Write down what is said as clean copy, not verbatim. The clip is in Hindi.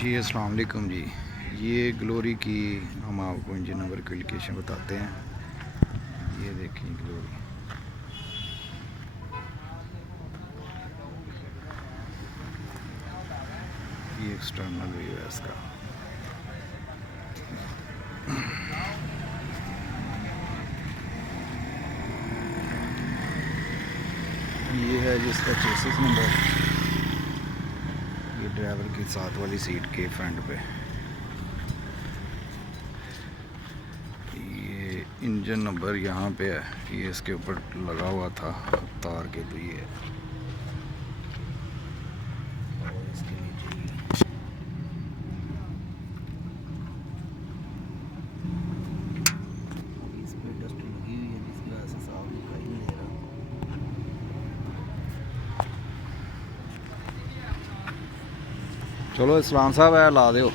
जी अस्सलाम वालेकुम जी। ये ग्लोरी की हम आपको इंजन नंबर की लोकेशन बताते हैं। ये देखिए ग्लोरी, ये एक्सटर्नल व्यू है इसका। ये है जिसका चेसिस नंबर, ये ड्राइवर की साथ वाली सीट के फ्रंट पे। ये इंजन नंबर यहाँ पे है, ये इसके ऊपर लगा हुआ था तार के, तो ये और इसके नीचे इस पे डस्ट लगी हुई है जिसकी वजह से साफ दिखाई नहीं दे रहा। चलो इस्लाम साहब है ला दो।